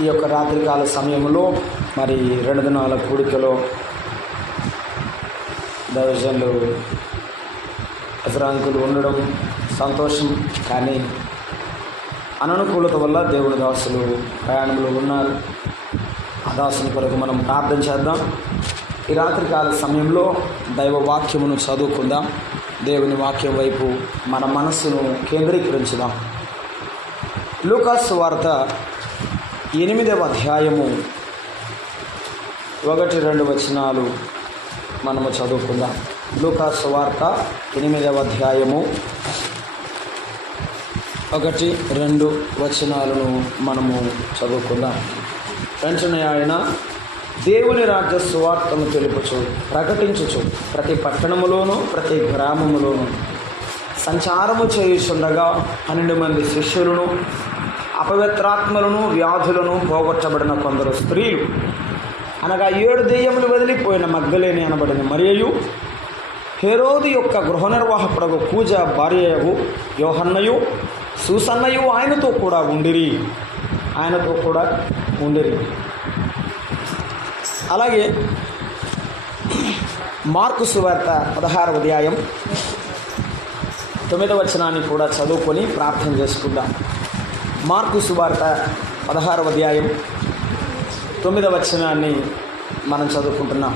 ఈ యొక్క రాత్రికాల సమయంలో మరి 2 దినాల కూడికలో దైవజనులు అజరాంకులు ఉండడం సంతోషం. కానీ అననుకూలత వల్ల దేవుని దాసులు ప్రయాణంలో ఉన్నారు. ఆ దాసుని కొరకు మనం ప్రార్థన చేద్దాం. ఈ రాత్రికాల సమయంలో దైవ వాక్యమును చదువుకుందాం. దేవుని వాక్యం వైపు మన మనస్సును కేంద్రీకరించుదాం. లూకాసు సువార్త 8వ అధ్యాయము 1-2 వచనాలు మనము చదువుకుందాం. లూకాసు సువార్త 8వ అధ్యాయము 1-2 వచనాలను మనము చదువుకుందాం. వెంటనే ఆయన దేవుని రాజ్య సువార్తను తెలుపుచు ప్రకటించుచు ప్రతి పట్టణములోను ప్రతి గ్రామములోను సంచారము చేయుచుండగా 12 మంది శిష్యులను, అపవిత్రాత్మలను, వ్యాధులను పోగొట్టబడిన కొందరు స్త్రీలు, అనగా 7 దెయ్యములు వదిలిపోయిన మగ్దలేని అనబడిన మరియయు, హేరోదు యొక్క గృహ నిర్వాహకుడగు కూజ భార్యయగు యోహన్నయు, సూసన్నయు ఆయనతో కూడా ఉండిరి. అలాగే మార్కు సువార్త 16వ అధ్యాయం 9వ వచనాన్ని కూడా చదువుకొని ప్రార్థన చేసుకుందాం. మార్కు సువార్త 16వ అధ్యాయం 9వ వచనాన్ని మనం చదువుకుంటున్నాం.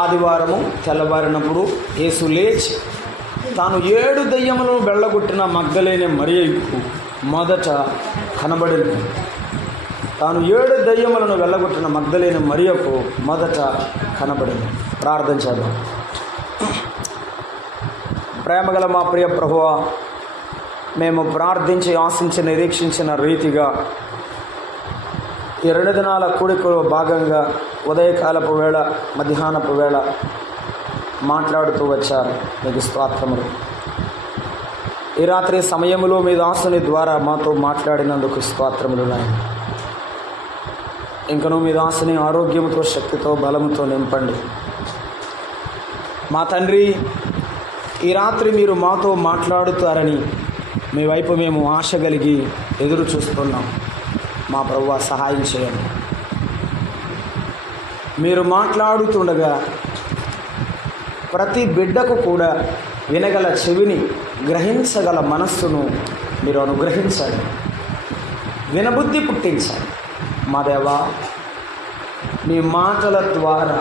ఆదివారము తెల్లవారినప్పుడు యేసు లేచి తాను 7 దెయ్యములను వెళ్ళగొట్టిన మగ్దలేని మరియకు మొదట కనబడింది. తాను 7 దెయ్యములను వెళ్ళగొట్టిన మగ్దలేని మరియకు మొదట కనబడింది. ప్రార్థన చేద్దాం. ప్రేమగల మా ప్రియ ప్రభువా, మేము ప్రార్థించి ఆశించి నిరీక్షించిన రీతిగా ఈ 2 దినాల కూడికలో భాగంగా ఉదయకాలపు వేళ, మధ్యాహ్నపు వేళ మాట్లాడుతూ వచ్చారు. మీకు స్తోత్రములు. ఈ రాత్రి సమయంలో మీ దాసుని ద్వారా మాతో మాట్లాడినందుకు స్తోత్రములు నాయన. ఇంకనూ మీ దాసుని ఆరోగ్యంతో, శక్తితో, బలముతో నింపండి. మా తండ్రి, ఈ రాత్రి మీరు మాతో మాట్లాడుతారని మీ వైపు మేము ఆశ కలిగి ఎదురు చూస్తున్నాం. మా ప్రభువా, సహాయం చేయండి. మీరు మాట్లాడుతుండగా ప్రతి బిడ్డకు కూడా వినగల చెవిని, గ్రహించగల మనస్సును మీరు అనుగ్రహించండి. వినబుద్ధి పుట్టించండి. మా దేవా, మీ మాటల ద్వారా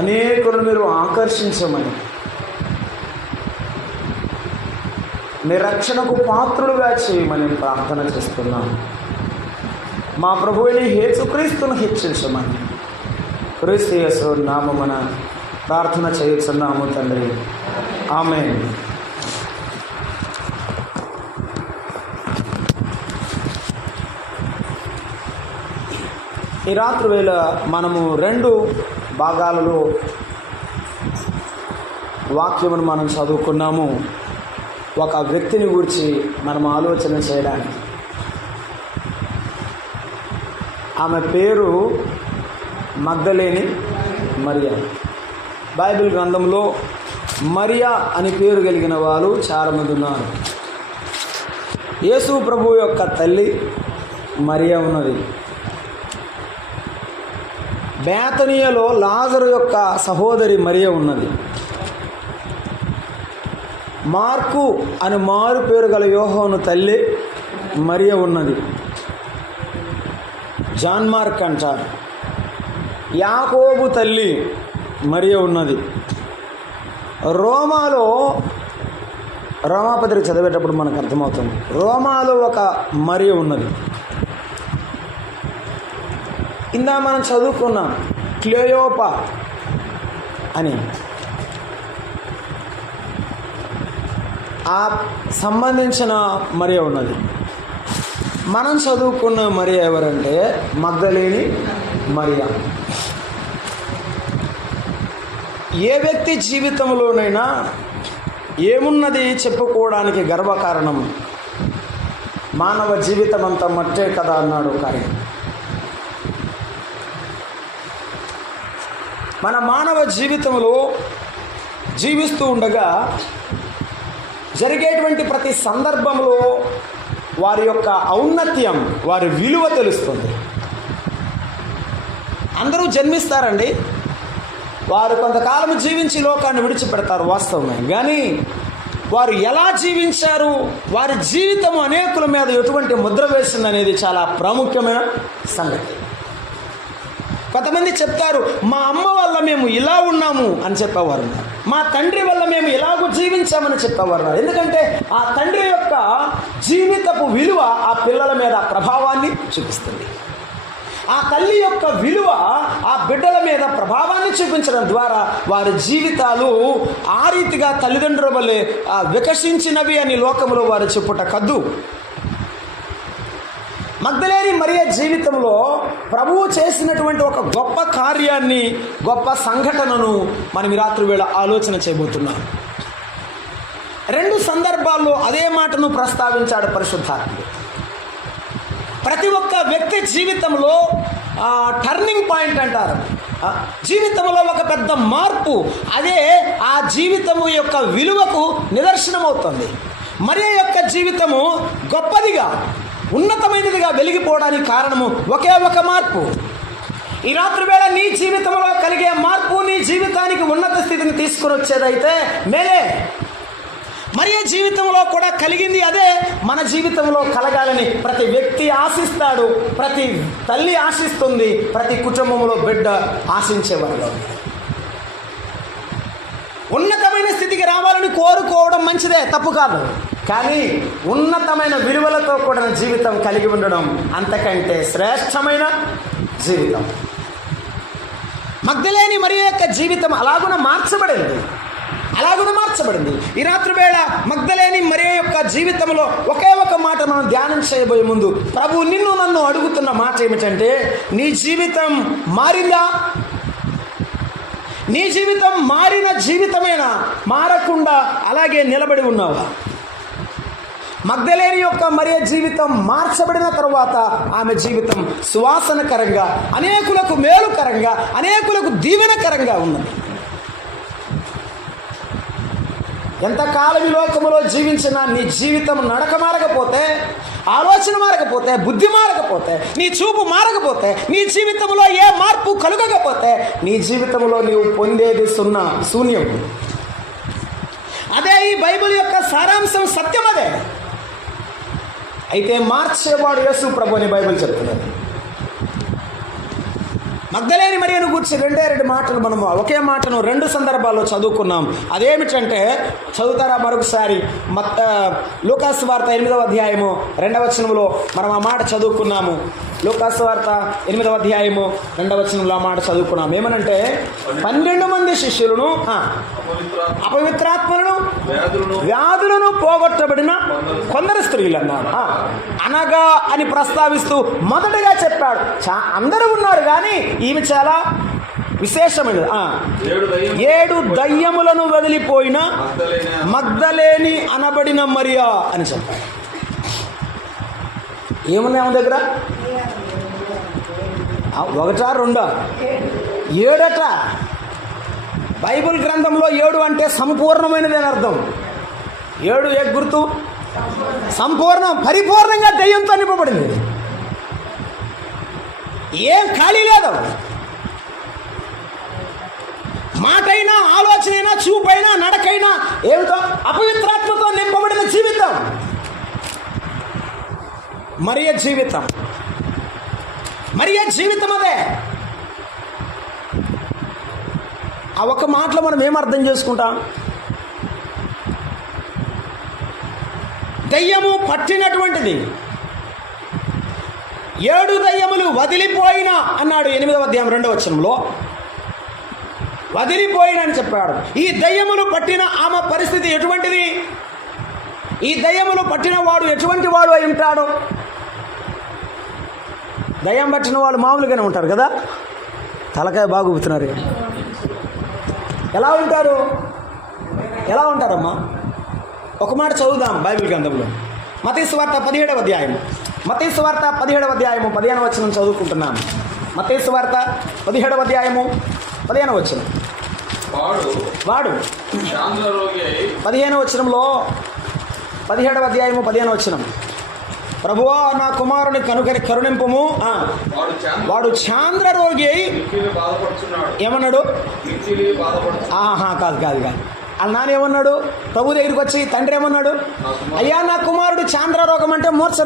అనేకులను మీరు ఆకర్షించమని, మీ రక్షణకు పాత్రులుగా చేయమని ప్రార్థన చేస్తున్నాను. మా ప్రభువుని యేసుక్రీస్తును హెచ్చించమని క్రీస్తు యేసు నామమున ప్రార్థన చేయుచున్నాము తండ్రి. ఆమేన్. ఈ రాత్రి వేళ మనము 2 భాగాలలో వాక్యమును మనం చదువుకున్నాము. ఒక వ్యక్తిని గురించి మనం ఆలోచన చేయడానికి. ఆమె పేరు మగ్దలేని మరియ. బైబిల్ గ్రంథంలో మరియా అని పేరు కలిగిన వారు చాలామంది ఉన్నారు. యేసు ప్రభు యొక్క తల్లి మరియా ఉన్నది. బేతనియలో లాజరు యొక్క సహోదరి మరియ ఉన్నది. మార్కు అని మారు పేరు గల యోహాను తల్లి మరియ ఉన్నది. జాన్ మార్క్ అంటారు. యాకోబు తల్లి మరియ ఉన్నది. రోమాపత్రిక చదివేటప్పుడు మనకు అర్థమవుతుంది. రోమాలో ఒక మరియ ఉన్నది. ఇందా మనం చదువుకున్నాం క్లియోపా అని. ఆ సంబంధించిన మరియ ఉన్నది. మనం చదువుకున్న మరియ ఎవరంటే మగ్దలేని మరియ. ఏ వ్యక్తి జీవితంలోనైనా ఏమున్నది చెప్పుకోవడానికి గర్వకారణం? మానవ జీవితం అంతా మట్టే కదా అన్నాడు. కానీ మన మానవ జీవితంలో జీవిస్తూ ఉండగా జరిగేటువంటి ప్రతి సందర్భంలో వారి యొక్క ఔన్నత్యం, వారి విలువ తెలుస్తుంది. అందరూ జన్మిస్తారండి, వారు కొంతకాలం జీవించి లోకాన్ని విడిచిపెడతారు, వాస్తవమే. కానీ వారు ఎలా జీవించారు, వారి జీవితం అనేకుల మీద ఎటువంటి ముద్ర వేసింది అనేది చాలా ప్రాముఖ్యమైన సంగతి. కొంతమంది చెప్తారు, మా అమ్మ వల్ల మేము ఇలా ఉన్నాము అని చెప్పేవారు, మా తండ్రి వల్ల మేము ఇలాగూ జీవించామని చెప్పేవారు. ఎందుకంటే ఆ తండ్రి యొక్క జీవితపు విలువ ఆ పిల్లల మీద ప్రభావాన్ని చూపిస్తుంది. ఆ తల్లి యొక్క విలువ ఆ బిడ్డల మీద ప్రభావాన్ని చూపించడం ద్వారా వారి జీవితాలు ఆ రీతిగా తల్లిదండ్రుల వల్లే వికసించినవి అని లోకంలో వారు చెప్పుట కద్దు. మగ్దలేని మరియ జీవితంలో ప్రభువు చేసినటువంటి ఒక గొప్ప కార్యాన్ని, గొప్ప సంఘటనను మనం ఈ రాత్రి వేళ ఆలోచన చేయబోతున్నాం. 2 సందర్భాల్లో అదే మాటను ప్రస్తావించాడు పరిశుద్ధాత్ముడు. ప్రతి ఒక్క వ్యక్తి జీవితంలో టర్నింగ్ పాయింట్ అంటారు, జీవితంలో ఒక పెద్ద మార్పు, అదే ఆ జీవితము యొక్క విలువకు నిదర్శనమవుతుంది. మరియ యొక్క జీవితము గొప్పదిగా, ఉన్నతమైనదిగా వెలిగిపోవడానికి కారణము ఒకే ఒక మార్పు. ఈ రాత్రి వేళ నీ జీవితంలో కలిగే మార్పు నీ జీవితానికి ఉన్నత స్థితిని తీసుకుని వచ్చేదైతే మేలే. మరియ జీవితంలో కూడా కలిగింది అదే మన జీవితంలో కలగాలని ప్రతి వ్యక్తి ఆశిస్తాడు, ప్రతి తల్లి ఆశిస్తుంది, ప్రతి కుటుంబంలో బిడ్డ ఆశించేవారు. ఉన్నతమైన స్థితికి రావాలని కోరుకోవడం మంచిదే, తప్పు కాదు. కానీ ఉన్నతమైన విలువలతో కూడిన జీవితం కలిగి ఉండడం అంతకంటే శ్రేష్టమైన జీవితం. మగ్దలేని మరియ యొక్క జీవితం అలాగున మార్చబడింది. ఈ రాత్రి వేళ మగ్దలేని మరియ యొక్క జీవితంలో ఒకే ఒక మాట మనం ధ్యానం చేయబోయే ముందు ప్రభు నిన్ను నన్ను అడుగుతున్న మాట ఏమిటంటే, నీ జీవితం మారిందా? నీ జీవితం మారిన జీవితమేనా? మారకుండా అలాగే నిలబడి ఉన్నావా? మగ్దలేని యొక్క మరియ జీవితం మార్చబడిన తరువాత ఆమె జీవితం సువాసనకరంగా, అనేకులకు మేలుకరంగా, అనేకులకు దీవెనకరంగా ఉన్నది. ఎంతకాలం ఈ లోకములో జీవించినా నీ జీవితం నడక మారకపోతే, ఆలోచన మారకపోతే, బుద్ధి మారకపోతే, నీ చూపు మారకపోతే, నీ జీవితంలో ఏ మార్పు కలుగకపోతే నీ జీవితంలో నీవు పొందేది శూన్యం. అదే ఈ బైబిల్ యొక్క సారాంశం, సత్యం అదే. అయితే మార్చేవాడు యేసు ప్రభు అని బైబిల్ చెప్తున్నది. మగ్దలేని మరియను గురించి 2 మాటలు మనం ఒకే మాటను 2 సందర్భాల్లో చదువుకున్నాం. అదేమిటంటే, చదువుతారా మరొకసారి? లూకాసు వార్త 8వ అధ్యాయము 2వ వచనంలో మనం ఆ మాట చదువుకున్నాము. లూకాసు వార్త 8వ అధ్యాయము 2వ వచనంలో ఆ మాట చదువుకున్నాం. ఏమనంటే, 12 మంది శిష్యులను అపవిత్రాత్మలను వ్యాధులను పోగొట్టబడిన కొందరు స్త్రీలు అన్నారు. అనగా అని ప్రస్తావిస్తూ మొదటగా చెప్పాడు. అందరూ ఉన్నారు కానీ ఈమె చాలా విశేషమైనది. 7 దయ్యములను వదిలిపోయిన మగ్దలేని అనబడిన మరియా అని చెప్పాడు. ఏమున్నాయి ఆమె దగ్గర? 1 2 7 బైబిల్ గ్రంథంలో 7 అంటే సంపూర్ణమైనది అని అర్థం. 7 ఏ గుర్తు? సంపూర్ణం, పరిపూర్ణంగా దయ్యంతో నింపబడింది. ఏం ఖాళీ లేదు. మాటైనా, ఆలోచనైనా, చూపైనా, నడకైనా ఏమిటో అపవిత్రాత్మతో నింపబడిన జీవితం మరియ జీవితం. మరియ జీవితం అదే. ఆ ఒక్క మాటలో మనం ఏమర్థం చేసుకుంటాం? దయ్యము పట్టినటువంటిది. 7 దయ్యములు వదిలిపోయిన అన్నాడు 8వ అధ్యాయం 2వ వచనంలో. వదిలిపోయిన అని చెప్పాడు. ఈ దయ్యములు పట్టిన ఆమె పరిస్థితి ఎటువంటిది? ఈ దయ్యములు పట్టిన వాడు ఎటువంటి వాడు అయి ఉంటాడు? దయ్యం పట్టిన వాళ్ళు మామూలుగానే ఉంటారు కదా, తలకాయ బాగా ఊపుతున్నారు. ఎలా ఉంటారమ్మా? ఒక మాట చదువుదాం బైబిల్ గ్రంథంలో. మత్తయి సువార్త 17వ అధ్యాయము 17వ అధ్యాయము 15వ వచనం చదువుకుంటున్నాను. మత్తయి సువార్త 17వ అధ్యాయము 15వ వచనం. వాడు 15వ వచనంలో 17వ అధ్యాయము 15వ వచనం. ప్రభువా నా కుమారుని కరుణింపుము. వాడు చాంద్ర రోగి అయి ఏమన్నాడు? కాదు వాళ్ళ నాన్న ఏమన్నాడు? ప్రభు దగ్గరికి వచ్చి తండ్రి ఏమన్నాడు? అయ్యా నా కుమారుడు చాంద్ర రోగం అంటే మూర్ఛ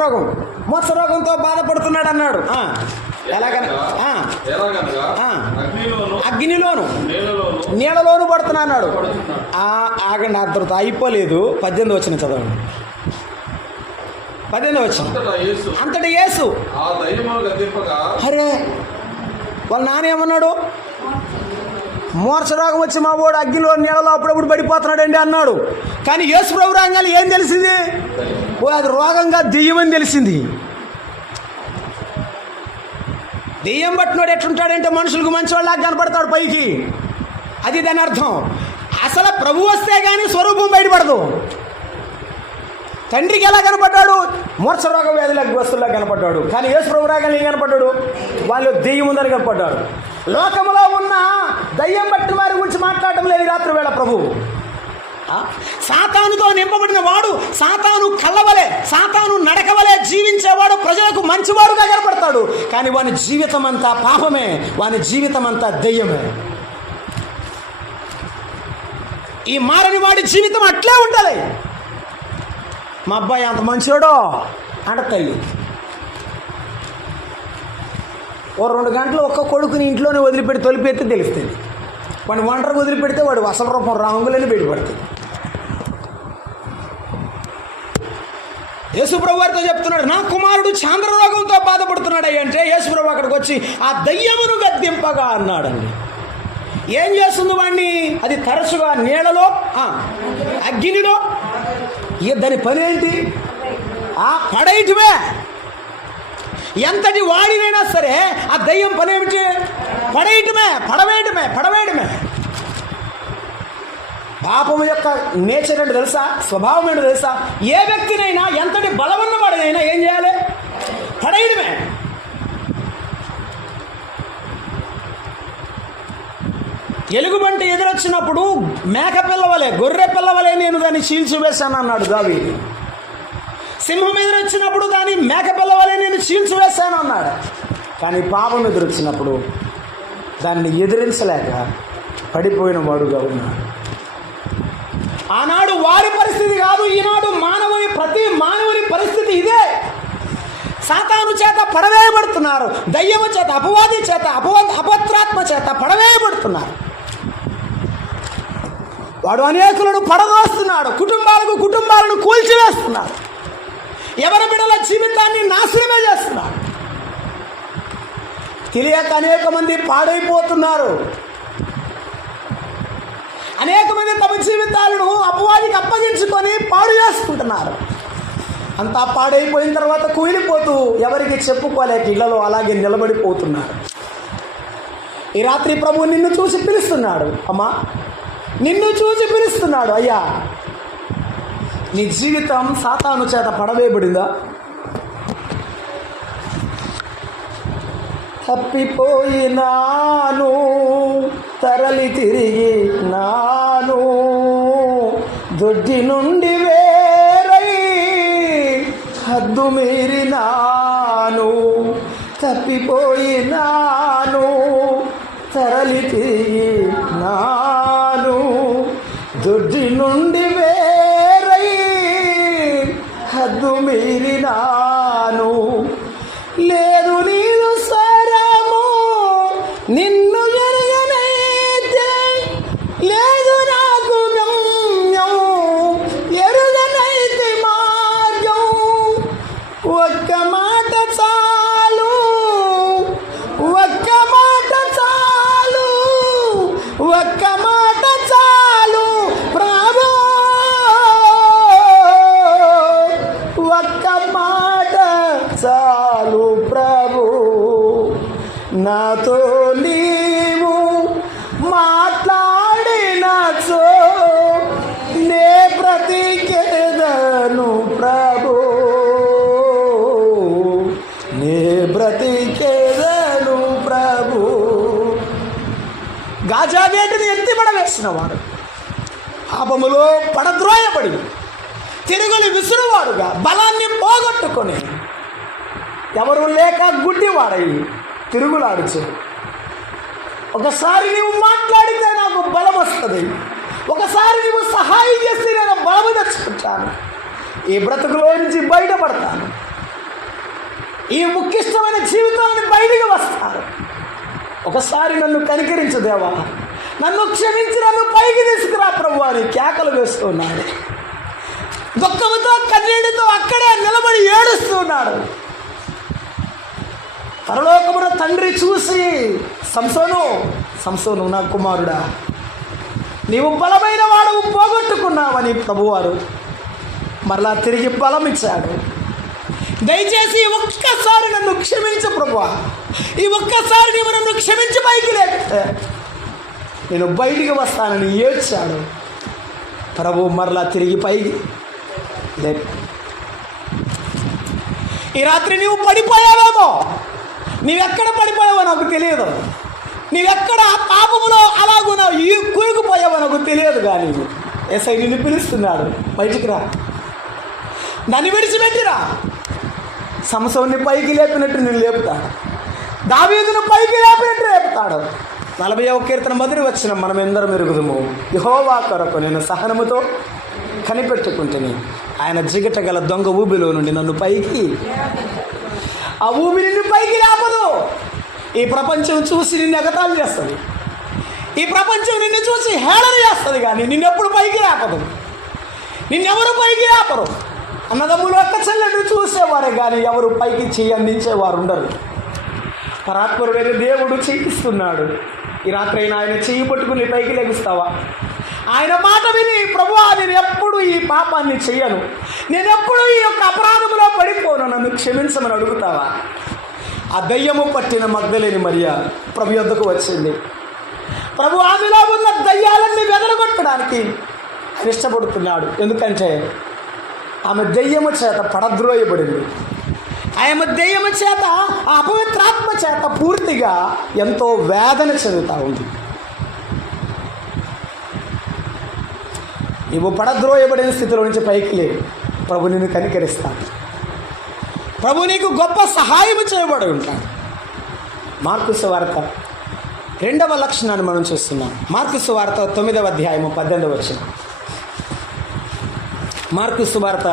రోగంతో బాధపడుతున్నాడు అన్నాడు. అగ్నిలోను నీళ్ళలోను పడుతున్నా అన్నాడు. ఆగండి, అద్దరితో అయిపోలేదు. 18 వచ్చిన చదవండి. 18 వచ్చిన అంతటి యేసు అరే వాళ్ళ నాన్న ఏమన్నాడు? మూర్ఛ రోగం వచ్చి మా వాడు అగ్నిలో నీళ్ళలో అప్పుడప్పుడు పడిపోతున్నాడండి అన్నాడు. కానీ యేసు ప్రభు రాగానే ఏం తెలిసింది? అది రోగంగా దెయ్యమని తెలిసింది. దెయ్యం పట్టినోడు ఎట్లుంటాడంటే మనుషులకు మంచివాళ్ళలాగా కనపడతాడు పైకి. అది దాని అర్థం. అసలు ప్రభు వస్తే కానీ స్వరూపం బయటపడదు. తండ్రికి ఎలా కనపడ్డాడు? మూర్ఛ రోగ వ్యాధులకు వస్తువులా కనపడ్డాడు. కానీ యేసు ప్రభు రాగానే ఏం కనపడ్డాడు? వాళ్ళు దెయ్యం ఉందని కనపడ్డాడు. లోకంలో ఉన్న దయ్యం పట్టిన వారి గురించి మాట్లాడటం లేదు రాత్రి వేళ ప్రభు. సాతానుతో నింపబడిన వాడు సాతాను కళ్ళవలే, సాతాను నడకవలే జీవించేవాడు ప్రజలకు మంచివాడుగా కనపడతాడు. కానీ వాని జీవితం అంతా పాపమే, వాని జీవితం అంతా దెయ్యమే. ఈ మారని వాడి జీవితం అట్లే ఉండాలి. మా అబ్బాయి అంత మంచోడో అంట తల్లి. ఓ 2 గంటలు ఒక్క కొడుకుని ఇంట్లోనే వదిలిపెట్టి తొలిపెడితే తెలుస్తుంది. వాడిని ఒంటరికి వదిలిపెడితే వాడు అసలు రూపం రాంగులని బయటపడుతుంది. యేసుప్రభు వారితో చెప్తున్నాడు, నా కుమారుడు చాంద్ర రోగంతో బాధపడుతున్నాడు అంటే యేసుప్రభు అక్కడికి వచ్చి ఆ దయ్యమును గద్దింపగా అన్నాడండి. ఏం చేస్తుంది వాడిని? అది తరచుగా నీళ్ళలో అగ్నిలో దాని పని ఏంటి? పడేయటమే. ఎంతటి వాడినైనా సరే ఆ దయ్యం పని ఏమిటి? పడవేయటమే. పాపం యొక్క నేచర్ ఏంటో తెలుసా? స్వభావం ఏంటో తెలుసా? ఏ వ్యక్తినైనా ఎంతటి బలమున్న వాడినైనా ఏం చేయాలి? పడేయడమే. ఎలుగుబంటి ఎదురొచ్చినప్పుడు మేక పిల్లవలే, గొర్రె పిల్లవలే నేను దాన్ని చీల్చివేశాను అన్నాడు దావీదు. సింహం ఎదురొచ్చినప్పుడు దాన్ని మేక పిల్లవలే నేను చీల్చివేశాను అన్నాడు. కానీ పాపం ఎదురొచ్చినప్పుడు దాన్ని ఎదిరించలేక పడిపోయిన వాడుగా ఉన్నాడు. ఆనాడు వారి పరిస్థితి కాదు, ఈనాడు ప్రతి మానవుని పరిస్థితి ఇదే. సాతాను చేత పడవేయబడుతున్నారు, దయ్యము చేత, అపవాది చేత, అపత్రాత్మ చేత పడవేయబడుతున్నారు. వాడు అనేకులను పడదోస్తున్నాడు, కుటుంబాలను కూల్చివేస్తున్నాడు, ఎవరి బిడ్డల జీవితాన్ని నాశనమే చేస్తున్నాడు. తెలియక అనేక మంది పాడైపోతున్నారు. అనేక మంది తమ జీవితాలను అపవాదికి అప్పగించుకొని పాడు చేసుకుంటున్నారు. అంతా పాడైపోయిన తర్వాత కూలిపోతూ ఎవరికి చెప్పుకోలేక ఇళ్లలో అలాగే నిలబడిపోతున్నారు. ఈ రాత్రి ప్రభు నిన్ను చూసి పిలుస్తున్నాడు. అమ్మా, నిన్ను చూసి పిలుస్తున్నాడు. అయ్యా, నీ జీవితం సాతాను చేత పడవేయబడిందా? తప్పిపోయినాను, తరలి తిరిగి నాను, దొడ్డి నుండి వేరై హద్దు మీరినాను. తప్పిపోయినాను, తరలి తిరిగి నాను, దొడ్డి నుండి వేరై హద్దు మీరినాను. లేదు నీదు స్వరము నిన్ను ఎరుగనైతే, లేదు నాకు గమ్యం ఎరుగనైతే మార్గం. ఒక్క మాట చాలు, ఒక్క మాట చాలు, ఒక్క మాట చాలు ప్రభు, ఒక్క మాట చాలు ప్రభు. నాతో నీవు మాట్లాడినచో నే బ్రతికేదను ప్రభు, నే బ్రతికేదను ప్రభు. గాజా గేటుని ఎత్తిపడవేసిన వాడు, పాపములో పడద్రోయబడి తిరుగులు విసురువాడుగా బలాన్ని పోగొట్టుకొని ఎవరు లేక గుడ్డివాడై తిరుగులాడుచు. ఒకసారి నీవు మాట్లాడితే నాకు బలం వస్తుంది, ఒకసారి నీవు సహాయం చేస్తే నేను బలము తెచ్చుకుంటాను, ఈ బ్రతుకులో నుంచి బయటపడతాను, ఈ ముఖ్యమైన జీవితాన్ని బయటకు వస్తాను. ఒకసారి నన్ను కనికరించు దేవా, నన్ను క్షమించి నన్ను పైకి తీసుకురా ప్రభు అని కేకలు వేస్తున్నాడు. దుఃఖంతో కన్నీటితో అక్కడే నిలబడి ఏడుస్తున్నాడు. పరలోకమున తండ్రి చూసి, సంసోను నా కుమారుడా, నీవు బలమైన వాడవు పోగొట్టుకున్నావని ప్రభువారు మరలా తిరిగి బలం ఇచ్చాడు. దయచేసి ఒక్కసారి నన్ను క్షమించు ప్రభువా, ఈ ఒక్కసారి నీవు నన్ను క్షమించి పైకి లేకపోతే నేను బయటికి వస్తానని ఏడ్చాడు. ప్రభు మరలా తిరిగి పైకి లే. ఈ రాత్రి నీవు పడిపోయావేమో, నీవెక్కడ పడిపోయావో నాకు తెలియదు, నీవెక్కడ పాపములో అలాగున్నావు, ఈ కూరుకుపోయావో నాకు తెలియదు. కానీ యేసయ్య నిన్ను పిలుస్తున్నాడు, బయటికి రా, దాన్ని విడిచిపెట్టిరా. సంసోన్ని పైకి లేపినట్టు నేను లేపుతాడు, దావీదును పైకి లేపినట్టు లేపుతాడు. 40వ కీర్తన మొదటి వచనం మనం ఎందరం ఎరుగుదుము, యెహోవా కొరకు నేను సహనముతో కనిపెట్టుకుంటుని ఆయన జిగట గల దొంగ ఊబిలో నుండి నన్ను పైకి, ఆ ఊబి నిన్ను పైకి లేపదు. ఈ ప్రపంచం చూసి నిన్ను ఎగతాళి చేస్తుంది, ఈ ప్రపంచం నిన్ను చూసి హేళన చేస్తుంది, కానీ నిన్నెప్పుడు పైకి లేపదు, నిన్నెవరు పైకి లేపరు. అన్నదమ్ములు అక్క చెల్లెళ్ళు చూసేవారే కానీ ఎవరు పైకి చెయ్యి అందించేవారు ఉండరు. పరాత్పరుడైన దేవుడు చేయిస్తున్నాడు. ఈ రాత్రి అయినా ఆయన చెయ్యి పట్టుకుని పైకి లెగుస్తావా? ఆయన మాట విని, ప్రభువా నేను ఎప్పుడు ఈ పాపాన్ని చెయ్యను, నేను ఎప్పుడు ఈ యొక్క అపరాధములో పడిపోను, నన్ను క్షమించమని అడుగుతావా? ఆ దయ్యము పట్టిన మగ్దలేని మరియా ప్రభు యొద్దకు వచ్చింది. ప్రభు ఆమెలో ఉన్న దయ్యాలన్నీ వెదరగొట్టడానికి ఇష్టపడుతున్నాడు. ఎందుకంటే ఆమె దెయ్యము చేత పడద్రోయబడింది. ఆమె దెయ్యము చేత, ఆ అపవిత్రాత్మ చేత పూర్తిగా ఎంతో వేదన చెందుతూ ఉంది. నువ్వు పడద్రోయబడిన స్థితిలో నుంచి పైకి లేవు. ప్రభు నిన్ను కనికరిస్తాడు, ప్రభు నీకు గొప్ప సహాయం చేయబడి ఉంటాడు. మార్కు సువార్త 2వ లక్షణాన్ని మనం చూస్తున్నాం. మార్కు సువార్త 9వ అధ్యాయము 18వ వచనం. మార్కు సువార్త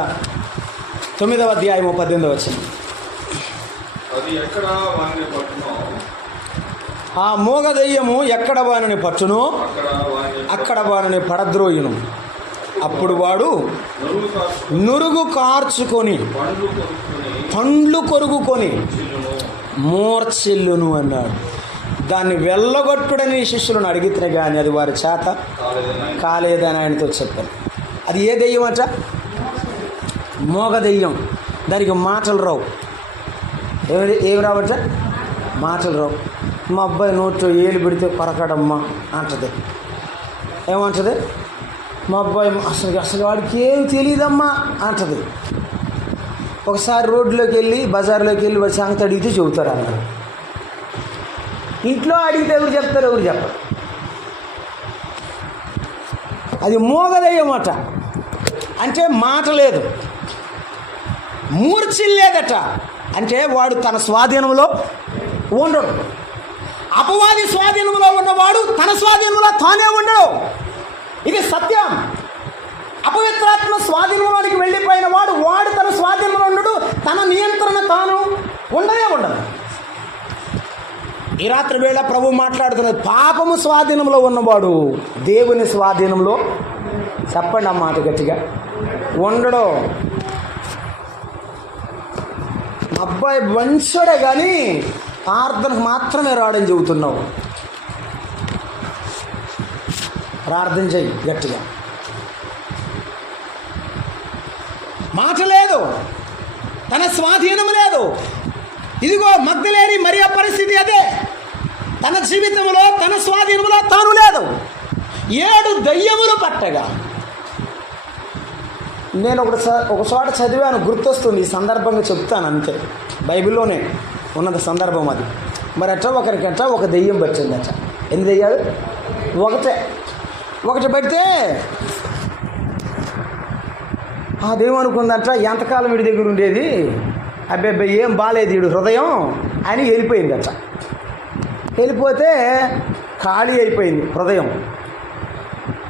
9వ అధ్యాయము 18వ వచనం. ఆ మోగ దయ్యము ఎక్కడ వానిని పట్టునో అక్కడ వానిని పడద్రోయును. అప్పుడు వాడు నురుగు కార్చుకొని పండ్లు కొరుకుకొని మూర్ఛిల్లును అన్నాడు. దాన్ని వెళ్ళగొట్టుడని శిష్యులను అడిగితే కానీ అది వారి చేత కాలేదని ఆయనతో చెప్పారు. అది ఏ దెయ్యం అట? మోగ దెయ్యం. దానికి మాటలు రావు. ఏమి రావట? మాటలు రావు. మా అబ్బాయి నోట్లో ఏలు పెడితే కొరకడమ్మా అంటది. ఏమంటది? మా అబ్బాయి అసలు వాడికి ఏమి తెలియదమ్మా అంటది. ఒకసారి రోడ్లోకి వెళ్ళి బజార్లోకి వెళ్ళి వాడి సంగతి అడిగితే చెబుతారు అన్నారు. ఇంట్లో అడిగితే ఎవరు చెప్తారు? ఎవరు చెప్పరు. అది మోగదయ్యమాట. అంటే మాట లేదు, మూర్ఛిల్లేదట. అంటే వాడు తన స్వాధీనంలో ఉండడు. అపవాది స్వాధీనంలో ఉన్నవాడు తన స్వాధీనంలో తానే ఉండడు. ఇది సత్యం. అపవిత్రాత్మ స్వాధీనంలోనికి వెళ్ళిపోయిన వాడు తన స్వాధీనంలో ఉండడు. తన నియంత్రణ తాను ఉండనే ఉండదు. ఈ రాత్రి వేళ ప్రభు మాట్లాడుతున్నది, పాపము స్వాధీనంలో ఉన్నవాడు దేవుని స్వాధీనంలో, చెప్పండి ఆ మాట గట్టిగా, ఉండడు. అబ్బాయి వంచడే కానీ ప్రార్థనకు మాత్రమే రాడని చెబుతున్నావు. ప్రార్థన చెయ్యి గట్టిగా. మాట లేదు, తన స్వాధీనం లేదు. ఇదిగో మగ్దలేని మరియ పరిస్థితి అదే. తన జీవితంలో తన స్వాధీనంలో తాను లేదు. 7 దయ్యములు పట్టగా. నేను ఒక చోట చదివాను, గుర్తొస్తుంది, ఈ సందర్భంగా చెప్తాను అంతే. బైబిల్లోనే ఉన్నది సందర్భం అది. మరి అట్లా ఒకరికట్లా ఒక దెయ్యం పట్టిందట. ఎన్ని దెయ్యాలు? ఒకటి పడితే ఆ దెయ్యం అనుకుందట, ఎంతకాలం వీడి దగ్గర ఉండేది, అబ్బాయి ఏం బాగాలేదు వీడు హృదయం అని వెళ్ళిపోయిందట. వెళ్ళిపోతే ఖాళీ అయిపోయింది హృదయం.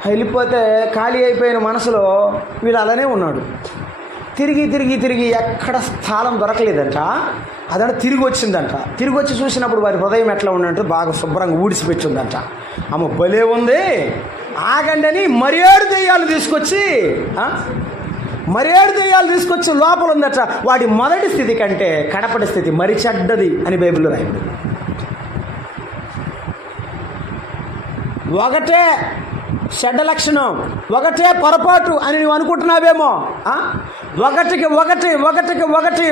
వెళ్ళిపోతే ఖాళీ అయిపోయిన మనసులో వీడు అలానే ఉన్నాడు. తిరిగి తిరిగి తిరిగి ఎక్కడ స్థలం దొరకలేదంట. అదంటే తిరిగి వచ్చిందంట. తిరిగి వచ్చి చూసినప్పుడు వారి హృదయం ఎట్లా ఉందంటే బాగా శుభ్రంగా ఊడిసిపెట్టిందంట. అమ్మ భలే ఉంది, ఆగండి అని మరి 7 దెయ్యాలు తీసుకొచ్చి లోపల ఉందట. వాడి మొదటి స్థితి కంటే కడపటి స్థితి మరి చెడ్డది అని బైబిల్లో రాయండి. ఒకటే చెడ్డ లక్షణం, ఒకటే పొరపాటు అని నువ్వు అనుకుంటున్నావేమో. ఒకటికి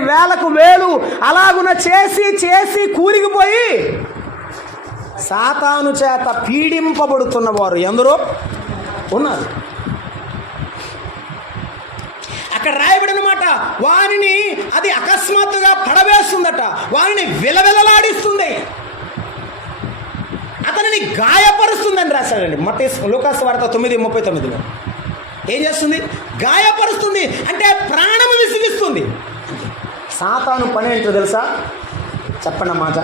వేలకు వేలు అలాగున చేసి కూలిగిపోయి సాతాను చేత పీడింపబడుతున్నవారు ఎందరో ఉన్నారు. అక్కడ రాయబడిన మాట, వారిని అది అకస్మాత్తుగా పడవేస్తుందట, వారిని విలవిలలాడిస్తుంది, అతనిని గాయపరుస్తుందని రాశాడండి. లూకాసు వార్త 9:39. ఏం చేస్తుంది? గాయపరుస్తుంది అంటే ప్రాణము విసిగిస్తుంది. సాతాను పని ఏంటో తెలుసా? చెప్పండి మాట.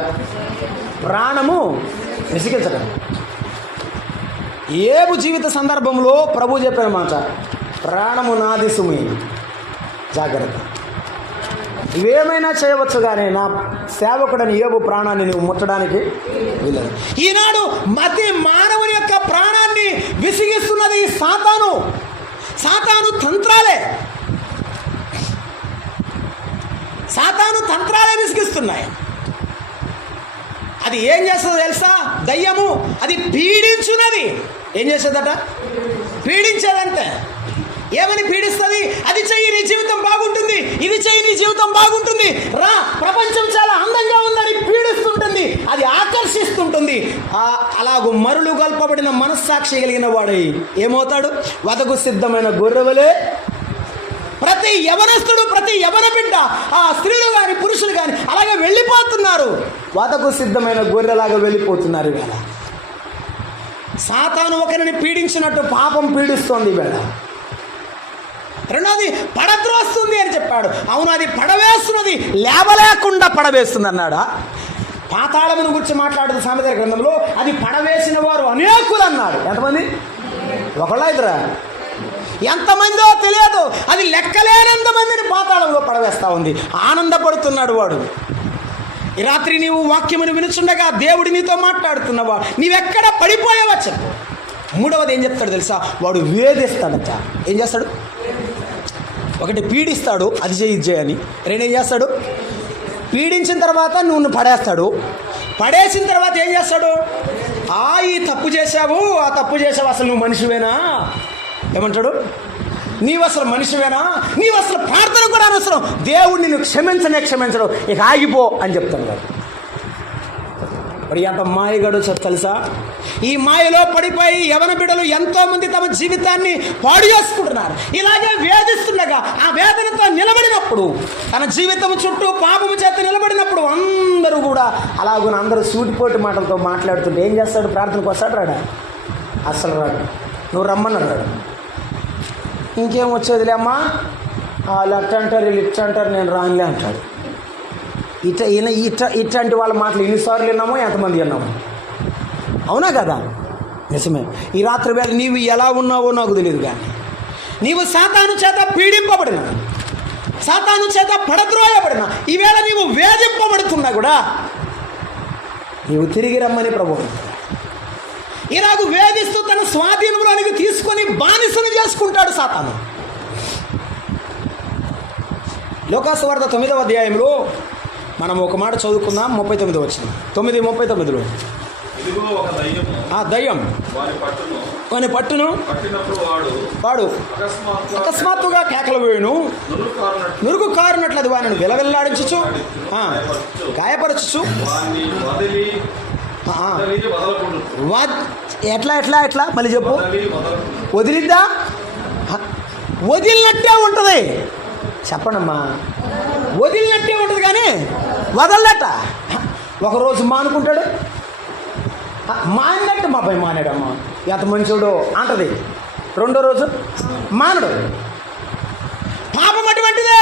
ప్రాణము విసిగించడం. ఏబు జీవిత సందర్భంలో ప్రభు చెప్పిన మాట, ప్రాణము నాది సుమి, జాగ్రత్త. ఇవేమైనా చేయవచ్చు కానీ నా సేవకుడని ఏబు ప్రాణాన్ని నువ్వు ముట్టడానికి వీలేదు. ఈనాడు మతి మానవుని యొక్క ప్రాణాన్ని విసిగిస్తున్నది సాతాను తంత్రాలే. సాతాను తంత్రాలే విసిగిస్తున్నాయి. అది ఏం చేస్తుందో తెలుసా? దయ్యము అది పీడించున్నది. ఏం చేసేదట? పీడించేదంతే. ఏమని పీడిస్తుంది? అది చెయ్యి నీ జీవితం బాగుంటుంది, ఇది చెయ్యి నీ జీవితం బాగుంటుంది, రా ప్రపంచం చాలా అందంగా ఉందని పీడిస్తుంటుంది, అది ఆకర్షిస్తుంటుంది. అలాగూ మరులు గల్పబడిన మనస్సాక్షి కలిగిన వాడు ఏమవుతాడు? వదకు సిద్ధమైన గొర్రెవలే ప్రతి యవనస్తుడు, ప్రతి యవన బిడ్డ, ఆ స్త్రీలు కానీ పురుషులు కానీ అలాగే వెళ్ళిపోతున్నారు. వదకు సిద్ధమైన గొర్రెలాగా వెళ్ళిపోతున్నారు. ఇవాళ సాతాను ఒకరిని పీడించినట్టు పాపం పీడిస్తోంది ఇవాళ. రెండోది పడద్రోస్తుంది అని చెప్పాడు. అవును, అది పడవేస్తున్నది, లేవలేకుండా పడవేస్తుంది అన్నాడా? పాతాళమును గురించి మాట్లాడుతూ సామెతల గ్రంథంలో అది పడవేసిన వారు అనేకులు అన్నాడు. ఎంతమంది? ఒకళ్ళ ఇద్దరా? ఎంతమందో తెలియదు. అది లెక్కలేనంత మందిని పాతాళంలో పడవేస్తూ ఉంది. ఆనందపడుతున్నాడు వాడు. ఈ రాత్రి నీవు వాక్యమును వినుచుండగా దేవుడు నీతో మాట్లాడుతున్నవా? నీవెక్కడ పడిపోయావా చెప్పు. మూడవది ఏం చెప్తాడు తెలుసా? వాడు వేధిస్తాడట. ఏం చేస్తాడు? ఒకటి పీడిస్తాడు, అది చేయి ఇది చేయని. రెండు ఏం చేస్తాడు? పీడించిన తర్వాత నువ్వు పడేస్తాడు. పడేసిన తర్వాత ఏం చేస్తాడు? ఈ తప్పు చేశావు, ఆ తప్పు చేసావు, అసలు నువ్వు మనిషివేనా? ఏమంటాడు? నీవు అసలు మనిషివేనా? నీవు అసలు ప్రార్థన కూడా అనవసరం, దేవుడు నిన్ను క్షమించడం, ఇక ఆగిపో అని చెప్తాను కదా. మరి ఎంత మాయగాడు తెలుసా? ఈ మాయలో పడిపోయి యవన బిడ్డలు ఎంతోమంది తమ జీవితాన్ని పాడు చేసుకుంటున్నారు. ఇలాగే వేధిస్తుండగా ఆ వేదనతో నిలబడినప్పుడు, తన జీవితం చుట్టూ పాపము చేత నిలబడినప్పుడు అందరూ కూడా అలాగున అందరూ సూటిపోటు మాటలతో మాట్లాడుతుంటే ఏం చేస్తాడు? ప్రార్థనకు వస్తాడు? రాడా? అస్సలు రాడు. నువ్వు రమ్మన్నాడు రాడు. ఇంకేం వచ్చేదిలే అమ్మా, వాళ్ళు అట్ట అంటారు, వీళ్ళు ఇట్ట అంటారు, నేను రానులే అంటాడు. ఇట్లాంటి వాళ్ళ మాటలు ఎన్నిసార్లు విన్నామో, ఎంతమంది విన్నామో. అవునా కదా? నిజమే. ఈ రాత్రి వేళ నీవు ఎలా ఉన్నావో నాకు తెలియదు, కానీ నీవు సాతాను చేత పీడింపబడిన, సాతాను చేత పడద్రోయబడిన, ఈవేళ నీవు వేధింపబడుతున్నా కూడా నీవు తిరిగి రమ్మని ప్రభువు ఇలాగ వేధిస్తూ తన స్వాధీనంలోనికి తీసుకొని బానిసను చేసుకుంటాడు సాతాను. లూకాసు వార్త 9వ అధ్యాయంలో మనం ఒక మాట చదువుకుందాం. 39 వచ్చిన 9:39లో దయ్యం వాని పట్టును వాడు అకస్మాత్తుగా కేకలు వేయును, నురుగు కారునట్లు అది వాని విలవిల్లాడించు, గాయపరచు. ఎట్లా మళ్ళీ చెప్పు. వదిలిద్దా? వదిలినట్టే ఉంటుంది. చెప్పండమ్మా, వదిలినట్టే ఉంటుంది కానీ వదలట. ఒకరోజు మానుకుంటాడు, మానినట్టు మా పై మానాడమ్మా ఎంత మంచోడు అంటది. రెండో రోజు మానడు. పాపం అటువంటిదే.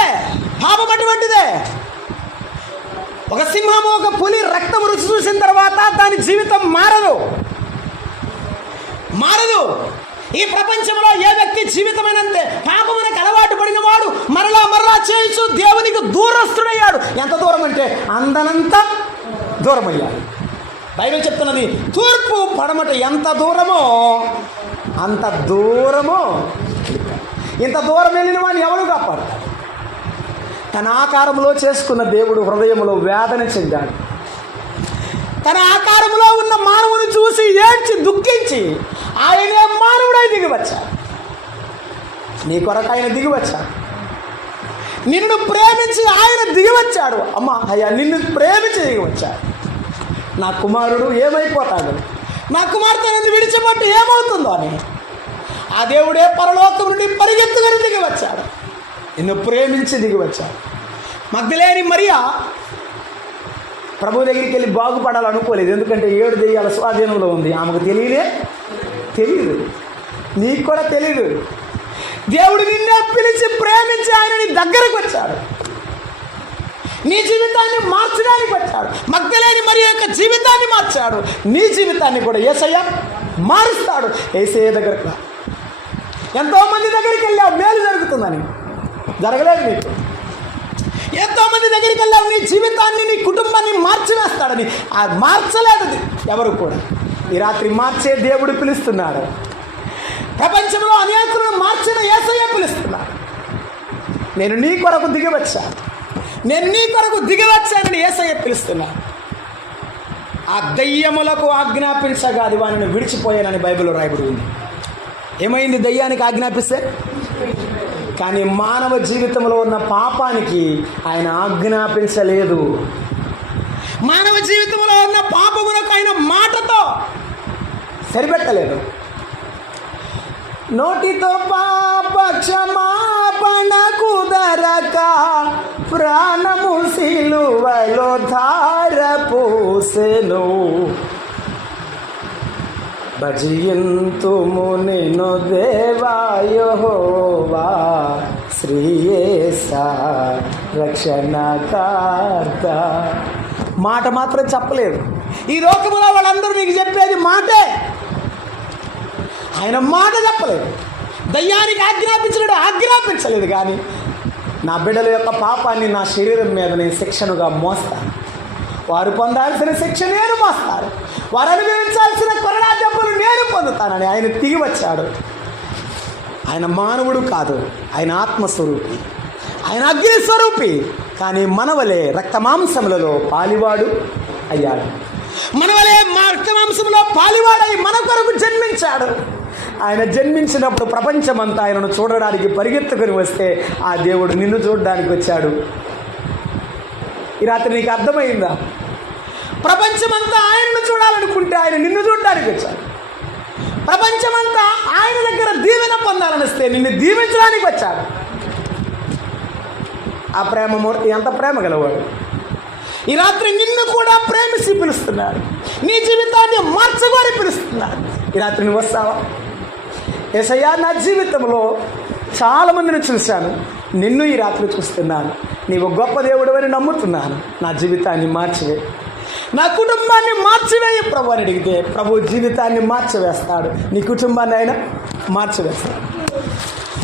ఒక సింహము, ఒక పులి రక్తం రుచి చూసిన తర్వాత దాని జీవితం మారదు. ఈ ప్రపంచంలో ఏ వ్యక్తి జీవితమైనంతే పాపమునకు అలవాటు పడిన వాడు మరలా చేయొచ్చు దేవునికి దూరస్తుడయ్యాడు. ఎంత దూరం అంటే అందనంత దూరం అయ్యాడు. బైబిల్ చెప్తున్నది, తూర్పు పడమట ఎంత దూరమో అంత దూరమో. ఇంత దూరం వెళ్ళిన వాడిని ఎవరు కాపాడతాడు? తన ఆకారంలో చేసుకున్న దేవుడు హృదయంలో వేదన చెందాడు. తన ఆకారంలో ఉన్న మానవుని చూసి ఏడ్చి దుఃఖించి ఆయనే మానవుడై దిగివచ్చాడు. నీ కొరకు ఆయన దిగివచ్చాడు. నిన్ను ప్రేమించి ఆయన దిగివచ్చాడు. అమ్మా అయ్యా, నిన్ను ప్రేమించి దిగివచ్చాడు. నా కుమారుడు ఏమైపోతాడు, నా కుమార్తె నన్ను విడిచిపెట్టి ఏమవుతుందో అని ఆ దేవుడే పరలోకం నుండి పరిగెత్తుకొని దిగివచ్చాడు. నిన్ను ప్రేమించి దిగివచ్చాడు. మగ్దలేని మరియా ప్రభు దగ్గరికి వెళ్ళి బాగుపడాలనుకోలేదు. ఎందుకంటే 7 దెయ్యాల స్వాధీనంలో ఉంది. ఆమెకు తెలియదు, నీకు కూడా తెలియదు. దేవుడు నిన్నే పిలిచి ప్రేమించి ఆయన నీ దగ్గరకు వచ్చాడు. నీ జీవితాన్ని మార్చడానికి వచ్చాడు. మగ్దలేని మరియ యొక్క జీవితాన్ని మార్చాడు. నీ జీవితాన్ని కూడా యేసయ్య మారుస్తాడు. యేసయ్య దగ్గరకు ఎంతోమంది దగ్గరికి వెళ్ళావు మేలు జరుగుతుందని, జరగలేదు నీకు. ఎంతోమంది దగ్గరికి వెళ్ళావు నీ జీవితాన్ని, నీ కుటుంబాన్ని మార్చివేస్తాడని, మార్చలేదు ఎవరు కూడా. ఈ రాత్రి మార్చే దేవుడు పిలుస్తున్నాడు. ప్రపంచంలో అనేకులను మార్చిన యేసయ్య పిలుస్తున్నాడు. నేను నీ కొరకు దిగివచ్చానని యేసయ్య పిలుస్తున్నాడు. ఆ దయ్యములకు ఆజ్ఞాపించగా అది వారిని విడిచిపోయానని బైబిల్లో రాయబడి ఉంది. ఏమైంది దయ్యానికి ఆజ్ఞాపిస్తే? కానీ మానవ జీవితంలో ఉన్న పాపానికి ఆయన ఆజ్ఞాపించలేదు. మానవ జీవితంలో ఉన్న పాపమునకు ఆయన మాటతో సరిపెట్టలేదు. నోటితో పాప క్షమాపణ కుదరక ప్రాణము సిలువలో ధార పోసెను. భజయంతుము నిన్ను దేవా యెహోవా శ్రీయేస రక్షణకర్త. మాట మాత్రం చెప్పలేదు. ఈ లోకములో వాళ్ళందరూ నీకు చెప్పేది మాటే, ఆయన మాట చెప్పలేదు. దయ్యానికి ఆజ్ఞాపించలేదు. కానీ నా బిడ్డల యొక్క పాపాన్ని నా శరీరం మీద నేను శిక్షణగా మోస్తాను. వారు పొందాల్సిన శిక్ష నేను మోస్తాను. వారు అనుభవించాల్సిన కొరడా దెబ్బలు నేను పొందుతానని ఆయన దిగి వచ్చాడు. ఆయన మానవుడు కాదు, ఆయన ఆత్మస్వరూపి, ఆయన అగ్నిస్వరూపి. కానీ మనవలే రక్తమాంసములలో పాలివాడు అయ్యాడు. మనవలే రక్తమాంసములో పాలివాడై మన కొరకు జన్మించాడు. ఆయన జన్మించినప్పుడు ప్రపంచమంతా ఆయనను చూడడానికి పరిగెత్తుకొని వస్తే ఆ దేవుడు నిన్ను చూడడానికి వచ్చాడు. ఈ రాత్రి నీకు అర్థమైందా? ప్రపంచమంతా ఆయనను చూడాలనుకుంటే ఆయన నిన్ను చూడడానికి వచ్చాడు. ప్రపంచమంతా ఆయన దగ్గర దీవెన పొందాలనిస్తే నిన్ను దీవించడానికి వచ్చాడు. ఆ ప్రేమమూర్తి ఎంత ప్రేమ గలవాడు. ఈ రాత్రి నిన్ను కూడా ప్రేమించి పిలుస్తున్నాడు. నీ జీవితాన్ని మార్చగోరి పిలుస్తున్నాడు. ఈ రాత్రి నువ్వు వస్తావా? యేసయ్యా, నా జీవితంలో చాలామందిని చూశాను, నిన్ను ఈ రాత్రి చూస్తున్నాను. నీవు గొప్ప దేవుడు అని నమ్ముతున్నాను. నా జీవితాన్ని మార్చివే, నా కుటుంబాన్ని మార్చివేయి ప్రభు అని అడిగితే ప్రభు జీవితాన్ని మార్చివేస్తాడు. నీ కుటుంబాన్ని ఆయన మార్చివేస్తాడు.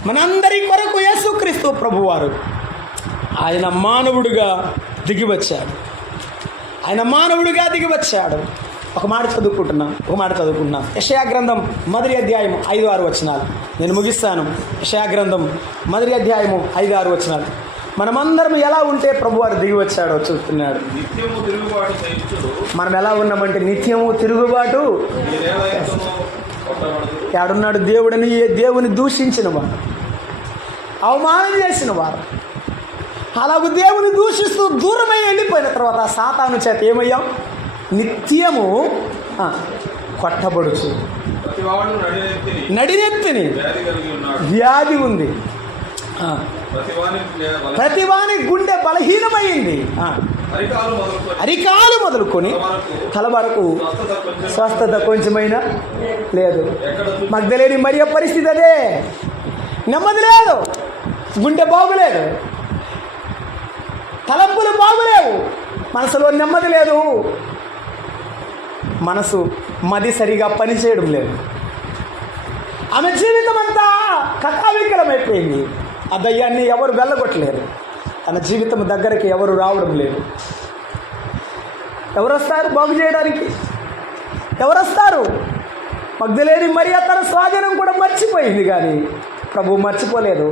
మనందరి కొరకు యేసుక్రీస్తు ప్రభువారు ఆయన మానవుడిగా దిగివచ్చాడు. ఒక మాట చదువుకుంటున్నాం. యెషయా గ్రంథం 1వ అధ్యాయం 5-6 వచనాలు. నేను ముగిస్తాను. యెషయా గ్రంథం 1వ అధ్యాయం 5-6 వచనాలు. మనమందరం ఎలా ఉంటే ప్రభువారు దిగి వచ్చాడో చూస్తున్నాడు. మనం ఎలా ఉన్నామంటే నిత్యము తిరుగుబాటు. ఎక్కడున్నాడు దేవుడని? దేవుని దూషించిన వారు, అవమానం చేసిన వారు, అలాగూ దేవుని దూషిస్తూ దూరమై వెళ్ళిపోయిన తర్వాత సాతాను చేత ఏమయ్యాం? నిత్యము కొట్టబడుచు. నడినెత్తిని వ్యాధి ఉంది. ప్రతివాని గుండె బలహీనమైంది. అరికాలు మొదలుకొని తల వరకు స్వస్థత కొంచెమైనా లేదు. మగ్దలేని మరియ పరిస్థితి అదే. నెమ్మది లేదు, గుండె బాగులేదు, తలంపులు బాగులేవు, మనసులో నెమ్మది లేదు, మది సరిగా పనిచేయడం లేదు. ఆమె జీవితం అంతా కకావికలమైపోయింది. ఆ దయ్యాన్ని ఎవరు వెళ్ళగొట్టలేరు. తన జీవితం దగ్గరికి ఎవరు రావడం లేదు. ఎవరు వస్తారు బాగు చేయడానికి? ఎవరు వస్తారు? మగ్దలేని మరియ తన స్వాధీనం కూడా మర్చిపోయింది, కానీ ప్రభువు మర్చిపోలేదు.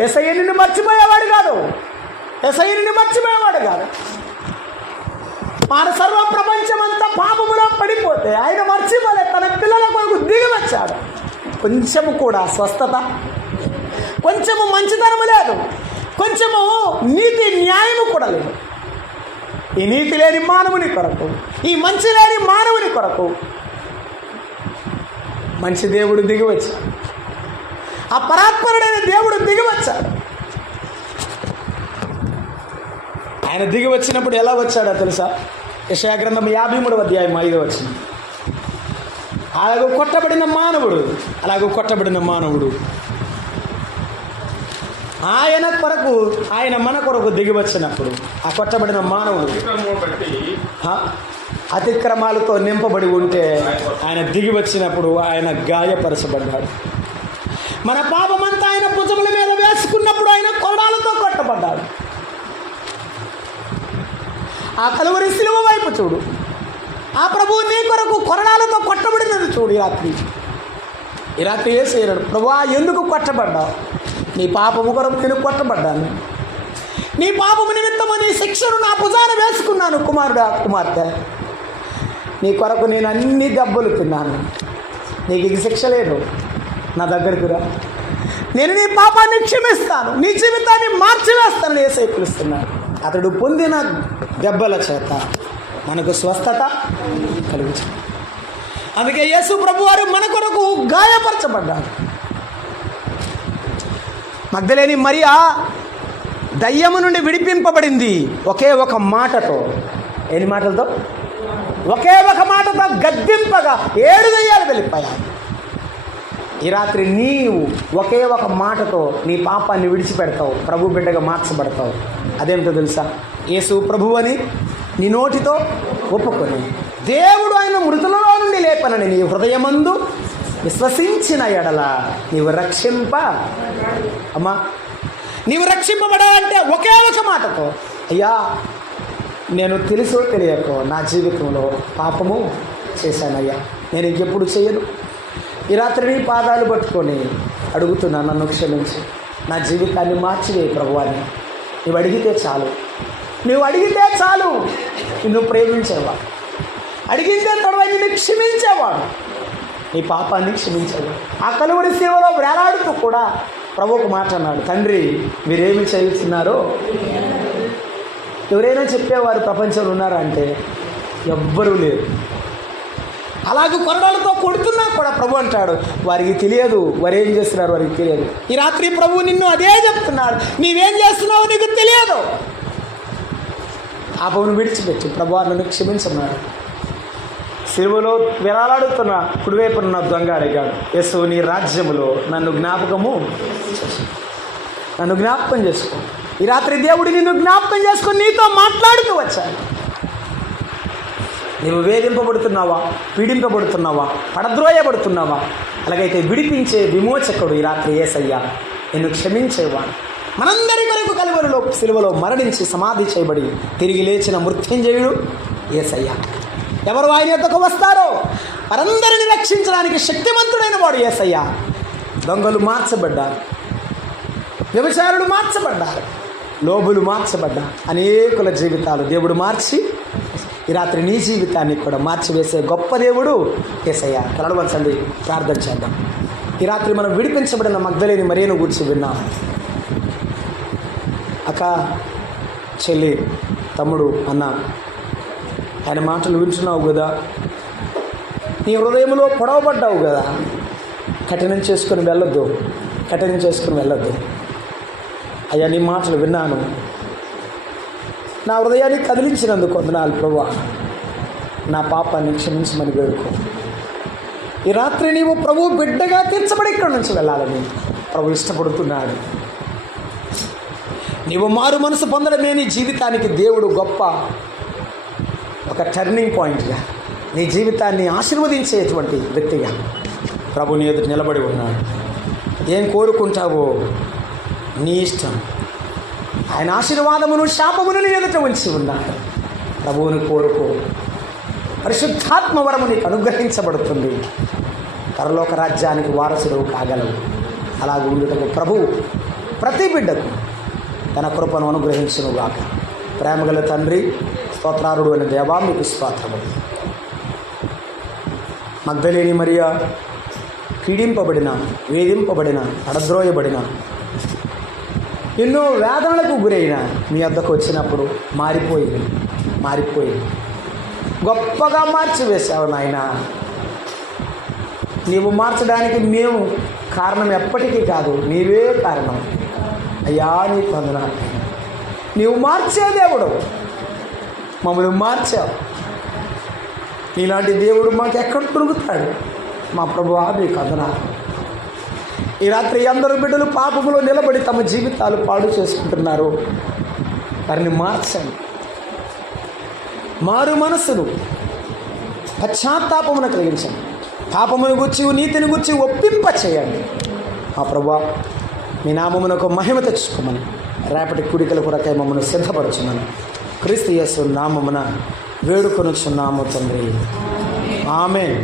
యేసయ్యని మర్చిపోయేవాడు కాదు. మన సర్వ ప్రపంచమంతా పాపములో పడిపోతే ఆయన మర్చిపోలేదు. తన పిల్లల కొరకు దిగి వచ్చాడు. కొంచెము కూడా స్వస్థత, కొంచెము మంచితనము లేదు, కొంచెము నీతి న్యాయము కూడా లేదు. ఈ నీతి లేని మానవుని కొరకు, ఈ మంచి లేని మానవుని కొరకు మంచి దేవుడు దిగి వచ్చాడు. ఆ పరాత్పరుడైన దేవుడు దిగి వచ్చాడు. ఆయన దిగి వచ్చినప్పుడు ఎలా వచ్చాడో తెలుసా? యెషయా గ్రంథం 53వ అధ్యాయం 5వ వచనం. అలాగూ కొట్టబడిన మానవుడు ఆయన కొరకు, ఆయన మన కొరకు దిగి వచ్చినప్పుడు ఆ కొట్టబడిన మానవుడు అతిక్రమాలతో నింపబడి ఉంటే ఆయన దిగి వచ్చినప్పుడు ఆయన గాయపరచబడ్డాడు. మన పాపమంతా ఆయన భుజముల మీద వేసుకున్నప్పుడు ఆయన కొరడాలతో కొట్టబడ్డాడు. ఆ కలువరి శిలువ వైపు చూడు. ఆ ప్రభువు నీ కొరకు కొరడాలతో కొట్టబడినది చూడు. ఈ రాత్రి యేసయ్యడు, ప్రభువా ఎందుకు కొట్టబడ్డావు? నీ పాపము కొరకు నేను కొట్టబడ్డాను. నీ పాపము నిమిత్తము నీ శిక్షను నా భుజాన వేసుకున్నాను. కుమారుడా, కుమార్తె, నీ కొరకు నేను అన్ని దెబ్బలు తిన్నాను. నీకు ఇక శిక్ష లేదు. నా దగ్గరికి రా, నేను నీ పాపాన్ని క్షమిస్తాను, నీ జీవితాన్ని మార్చివేస్తాను. యేసయ్య పిలుస్తున్నాడు. అతడు పొందిన దెబ్బల చేత మనకు స్వస్థత కలుగుతుంది. అందుకే యేసు ప్రభువారు మన కొరకు గాయపరచబడ్డాడు. మగ్దలేని మరియ దయ్యము నుండి విడిపింపబడింది ఒకే ఒక మాటతో. ఎన్ని మాటలతో? ఒకే ఒక మాటతో గద్దింపగా 7 దయ్యాలు వెళ్ళిపోయాయి. ఈ రాత్రి నీవు ఒకే ఒక మాటతో నీ పాపాన్ని విడిచిపెడతావు, ప్రభు బిడ్డగా మార్చబడతావు. అదేమిటో తెలుసా? యేసు ప్రభువు అని నీ నోటితో ఒప్పుకొని, దేవుడు ఆయన మృతులలో నుండి లేపనని నీ హృదయమందు విశ్వసించిన ఎడల నీవు నీవు రక్షింపబడాలంటే ఒకే ఒక మాటతో, అయ్యా నేను తెలుసో తెలియకో నా జీవితంలో పాపము చేశానయ్యా, నేను ఇంకెప్పుడు చేయను. ఈ రాత్రి నీ పాదాలు పట్టుకొని అడుగుతున్నా, నన్ను క్షమించి నా జీవితాన్ని మార్చివే ప్రభువాని. నువ్వు అడిగితే చాలు. నిన్ను ప్రేమించేవాడు, అడిగితే తొడవై నిన్ను క్షమించేవాడు, నీ పాపాన్ని క్షమించేవాడు. ఆ కలువరి శిలువలో వేలాడుతూ కూడా ప్రభువుకు మాట అన్నాడు, తండ్రి మీరేమి చేస్తున్నారో. ఎవరైనా చెప్పేవారు ప్రపంచంలో ఉన్నారా అంటే ఎవ్వరూ లేరు. అలాగే కొరడాలతో కొడుతున్నా కూడా ప్రభు అంటాడు, వారికి తెలియదు, వారు ఏం చేస్తున్నారు వారికి తెలియదు. ఈ రాత్రి ప్రభు నిన్ను అదే చెప్తున్నాడు, నీవేం చేస్తున్నావో నీకు తెలియదు. ఆ ప్రభువును విడిచిపెట్టి ప్రభు నన్ను క్షమించన్నాడు. శిలువలో విరాలాడుతున్న కుడివైపున్న దొంగ అడిగాడు, యేసు నీ రాజ్యములో నన్ను జ్ఞాపకం చేసుకో. ఈ రాత్రి దేవుడు నిన్ను జ్ఞాపకం చేసుకొని నీతో మాట్లాడుతూ వచ్చాడు. నీవు వేధింపబడుతున్నావా, పీడింపబడుతున్నావా, పడద్రోయబడుతున్నావా? అలాగైతే విడిపించే విమోచకుడు ఈ రాత్రి యేసయ్య, నిన్ను క్షమించేవాడు. మనందరి కొరకు కలువరిలో సిలువలో మరణించి సమాధి చేయబడి తిరిగి లేచిన మృత్యుంజయుడు యేసయ్య. ఎవరు ఆయన యొద్దకు వస్తారో వారందరిని రక్షించడానికి శక్తివంతుడైన వాడు యేసయ్య. దొంగలు మార్చబడ్డారు, వ్యభిచారులు మార్చబడ్డారు, లోబులు మార్చబడ్డారు. అనేకుల జీవితాలు దేవుడు మార్చి ఈ రాత్రి నీ జీవితాన్ని కూడా మార్చివేసే గొప్ప దేవుడు యేసయ్య. కలవచ్చండి, ప్రార్థన చేద్దాం. ఈ రాత్రి మనం విడిపించబడిన మగ్దలేని మరియను గురించి విన్నాం. అక్క, చెల్లి, తమ్ముడు, అన్న, ఆయన మాటలు వింటున్నావు కదా, నీ హృదయంలో పొడవబడ్డావు కదా. కఠినం చేసుకుని వెళ్ళొద్దు. అయ్యా నీ మాటలు విన్నాను, నా హృదయాన్ని కదిలించినందుకు వందనాలు ప్రభువా, నా పాపాన్ని క్షమించమని వేడుకో. ఈ రాత్రి నీవు ప్రభు బిడ్డగా తీర్చబడి ఇక్కడి నుంచి వెళ్ళాలని ప్రభు ఇష్టపడుతున్నాడు. నీవు మారు మనసు పొందడమే నీ జీవితానికి దేవుడు గొప్ప ఒక టర్నింగ్ పాయింట్గా, నీ జీవితాన్ని ఆశీర్వదించేటువంటి వ్యక్తిగా ప్రభు నీ ఎదుట నిలబడి ఉన్నాడు. ఏం కోరుకుంటావో నీ ఇష్టం. ఆయన ఆశీర్వాదమును శాపమును నీ ఎదుట ఉంచి ఉన్నాడు. ప్రభువుని కోరుకో, పరిశుద్ధాత్మ వరము నీకు అనుగ్రహించబడుతుంది. పరలోక రాజ్యానికి వారసుడు కాగలవు. అలాగే ఉండుటకు ప్రభువు ప్రతి బిడ్డకు తన కృపను అనుగ్రహించునుగాక. ప్రేమగల తండ్రి, స్తోత్రారుడు అనే దేవా మీకు స్తోత్రము. మగ్దలేని మరియా పీడింపబడిన, వేధింపబడిన, పడద్రోయబడిన, ఎన్నో వేదనలకు గురైన మీ వద్దకు వచ్చినప్పుడు మారిపోయి గొప్పగా మార్చివేశావు నాయన. నీవు మార్చడానికి మేము కారణం ఎప్పటికీ కాదు, నీవే కారణం అయ్యా. నీ వందనాలు. నీవు మార్చే దేవుడు, మమ్మల్ని మార్చావు. నీలాంటి దేవుడు మాకు ఎక్కడ దొరుకుతాడు? మా ప్రభువా నీకు వందనాలు. ఈ రాత్రి అందరూ బిడ్డలు పాపములో నిలబడి తమ జీవితాలు పాడు చేసుకుంటున్నారు. వారిని మార్చండి. మారు మనసును, పశ్చాత్తాపమును కలిగించండి. పాపమును గుర్చి, నీతిని గుర్చి ఒప్పింప చేయండి. మా ప్రభువా మీ నామమునకు మహిమ తెచ్చుకోమని, రేపటి కూడికల కొరకై మమ్మల్ని సిద్ధపరచుమని క్రీస్తు యేసు నామమున వేడుకొనుచున్నాము తండ్రి. ఆమేన్.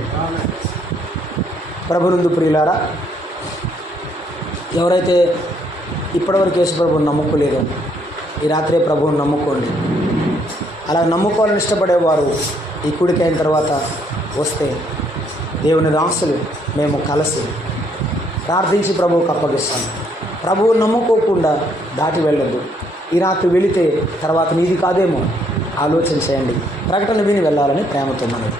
ప్రభునందు ప్రియులారా, ఎవరైతే ఇప్పటివరకు యేసు ప్రభువుని నమ్ముకోలేదో ఈ రాత్రే ప్రభువుని నమ్ముకోండి. అలా నమ్ముకోవాలని ఇష్టపడేవారు ఈ కూడిక అయిన తర్వాత వస్తే దేవుని దాసులు మేము కలిసి ప్రార్థించి ప్రభువుకు అప్పగిస్తాం. ప్రభువు నమ్ముకోకుండా దాటి వెళ్ళొద్దు. ఈ రాత్రి వెళితే తర్వాత నీది కాదేమో ఆలోచన చేయండి. ప్రకటన విని వెళ్ళాలని ప్రేమతో మనది.